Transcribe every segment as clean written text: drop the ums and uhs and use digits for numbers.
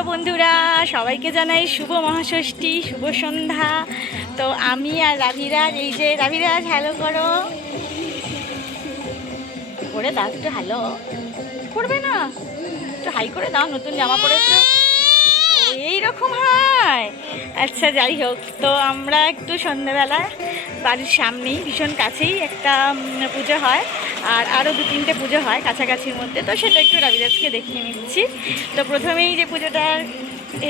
Hello বন্ধুরা, সবাইকে জানাই শুভ মহাষষ্ঠী, শুভ সন্ধ্যা। তো আমি আর রাভিরাজ, এই যে রাভিরাজ হ্যালো করো, করে দাও একটু, হ্যালো করবে না? একটু হাই করে দাও, নতুন জামা পরেছে। এইরকম হয়? আচ্ছা, যাই হোক। তো আমরা একটু সন্ধ্যাবেলা বাড়ির সামনেই, ভীষণ কাছেই একটা পুজো হয়, আর আরও 2-3টে পুজো হয় কাছাকাছির মধ্যে, তো সেটা একটু রাবিরাজকে দেখিয়ে নিচ্ছি। তো প্রথমেই যে পুজোটা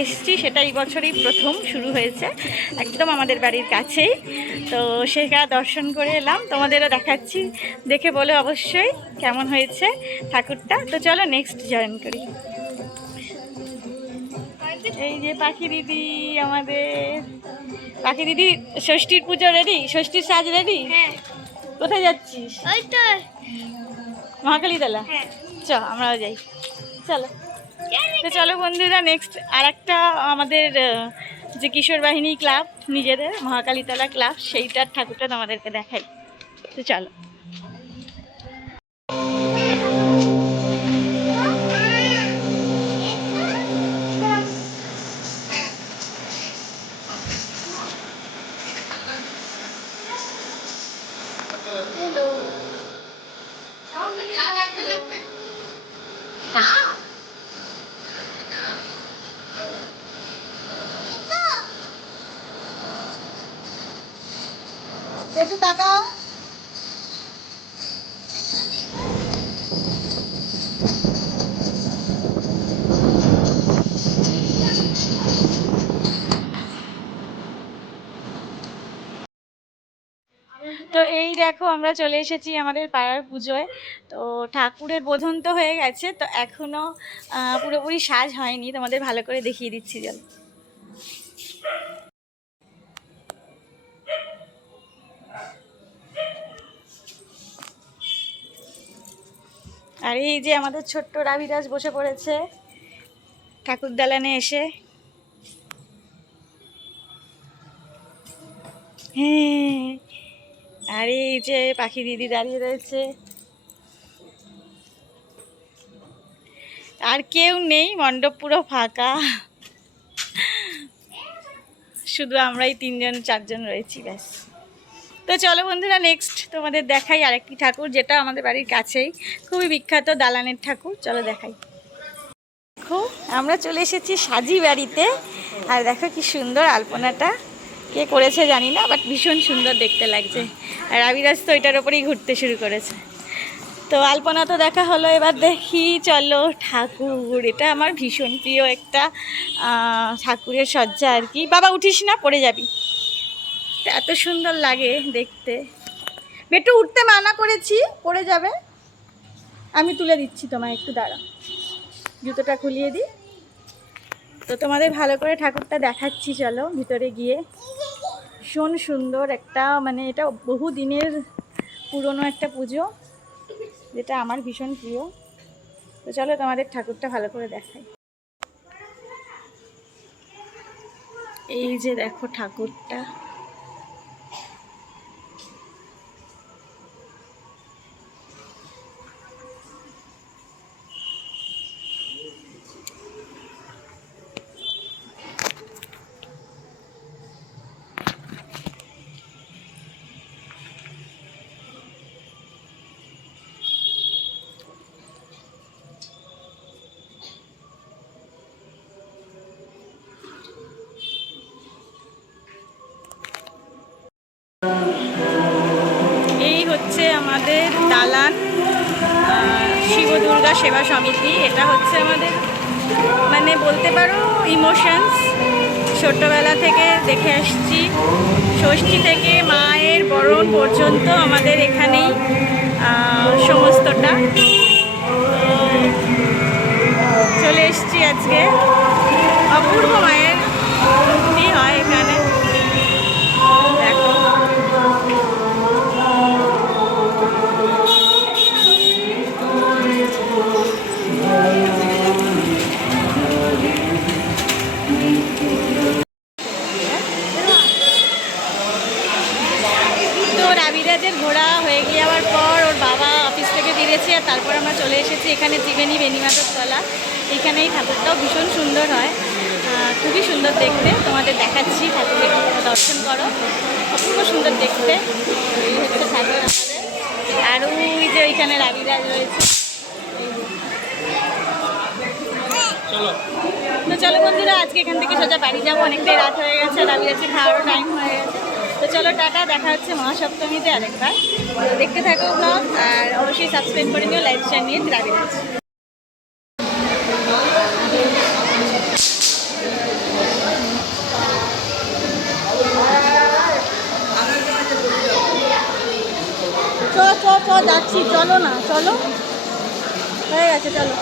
এসছি সেটা এই বছরই প্রথম শুরু হয়েছে, একদম আমাদের বাড়ির কাছেই। তো সেটা দর্শন করে এলাম, তোমাদেরও দেখাচ্ছি, দেখে বলো অবশ্যই কেমন হয়েছে ঠাকুরটা। তো চলো নেক্সট জয়েন করি। এই যে পাখি দিদি, আমাদের পাখি দিদি, ষষ্ঠীর পুজো রেডি? ষষ্ঠীর সাজ রেডি? হ্যাঁ। কোথায় যাচ্ছিস? ওই তো মহাকালী তলা। হ্যাঁ। চ, আমরাও যাই, চলো। তো চলো বন্ধুরা, নেক্সট আর একটা আমাদের যে কিশোর বাহিনী ক্লাব, নিজেদের মহাকালীতলা ক্লাব, সেইটার ঠাকুরটা তোমাদেরকে দেখাই। তো চলো। একটু তাকাও। তো এই দেখো, আমরা চলে এসেছি আমাদের পাড়ার পুজোয়। তো ঠাকুরের বোধন তো হয়ে গেছে, তো এখনো পুরোপুরি সাজ হয়নি, তোমাদের ভালো করে দেখিয়ে দিচ্ছি। চল। আর এই যে আমাদের ছোট্ট রাবিরাজ বসে পড়েছে ঠাকুর দালানে এসে। হ্যাঁ, আর এই যে পাখি দিদি দাঁড়িয়ে রয়েছে, আর কেউ নেই, মণ্ডপ পুরো ফাঁকা, শুধু আমরাই 3-4জন রয়েছি, ব্যাস। তো চলো বন্ধুরা, নেক্সট তোমাদের দেখাই আরেকটি ঠাকুর, যেটা আমাদের বাড়ির কাছেই, খুবই বিখ্যাত দালানের ঠাকুর। চলো দেখাই। দেখো, আমরা চলে এসেছি সাজি বাড়িতে, আর দেখো কি সুন্দর আলপনাটা কে করেছে জানি না, বাট ভীষণ সুন্দর দেখতে লাগছে। আর রাবিরাজ তো এটার ওপরেই ঘুরতে শুরু করেছে। তো আলপনা তো দেখা হলো, এবার দেখি চলো ঠাকুর। এটা আমার ভীষণ প্রিয় একটা ঠাকুরের সজ্জা আর কি। বাবা উঠিস না, পড়ে যাবি। এত সুন্দর লাগে দেখতে। বেটু উঠতে মানা করেছি, পড়ে যাবে। আমি তুলে দিচ্ছি তোমায়, একটু দাঁড়া, জুতোটা খুলিয়ে দিই। তো তোমাদের ভালো করে ঠাকুরটা দেখাচ্ছি, চলো ভিতরে গিয়ে। ভীষণ সুন্দর একটা, মানে এটা বহু দিনের পুরনো একটা পুজো, যেটা আমার ভীষণ প্রিয়। তো চলো তোমাদের ঠাকুরটা ভালো করে দেখাই। এই যে দেখো ঠাকুরটা, এই হচ্ছে আমাদের দালান শিব দুর্গা সেবা সমিতি। এটা হচ্ছে আমাদের, মানে বলতে পারো ইমোশনস, ছোট্টবেলা থেকে দেখে আসছি। ষষ্ঠী থেকে মায়ের বরণ পর্যন্ত আমাদের এখানেই সমস্তটা। চলে এসছি আজকে, অপূর্ব মায়ের মূর্তি হয় এখানে, দেখো। রাবিরাজের ঘোরা হয়ে যাওয়ার পর ওর বাবা অফিস থেকে ফিরেছে, আর তারপর আমরা চলে এসেছি এখানে ত্রিবেণী বেণীমাধব তলা। এখানে এই ঠাকুরটাও ভীষণ সুন্দর হয়। খুবই সুন্দর দেখতে, তোমাদের দেখাচ্ছি, ঠাকুরকে তোমরা দর্শন করো, অপূর্ব সুন্দর দেখতে। এই হচ্ছে ঠাকুর আমাদের। আর ওই যে ওইখানে রাবিরাজ রয়েছে। তো চলো বন্ধুরা, আজকে এখান থেকে সোজা বাড়ি যাবো, অনেকটাই রাত হয়ে গেছে, রাবিরাজে খাওয়ারও টাইম হয়ে গেছে। তো চলো টাটা, দেখা হচ্ছে মহাসপ্তমীতে আরেকবার। তো দেখতে থাকো ব্লগ, আর অবশ্যই সাবস্ক্রাইব করে নিও, লাইক শেয়ার নিয়ে রাবিরাজ। যাচ্ছি, চলো না, চলো, হয়ে গেছে, চলো।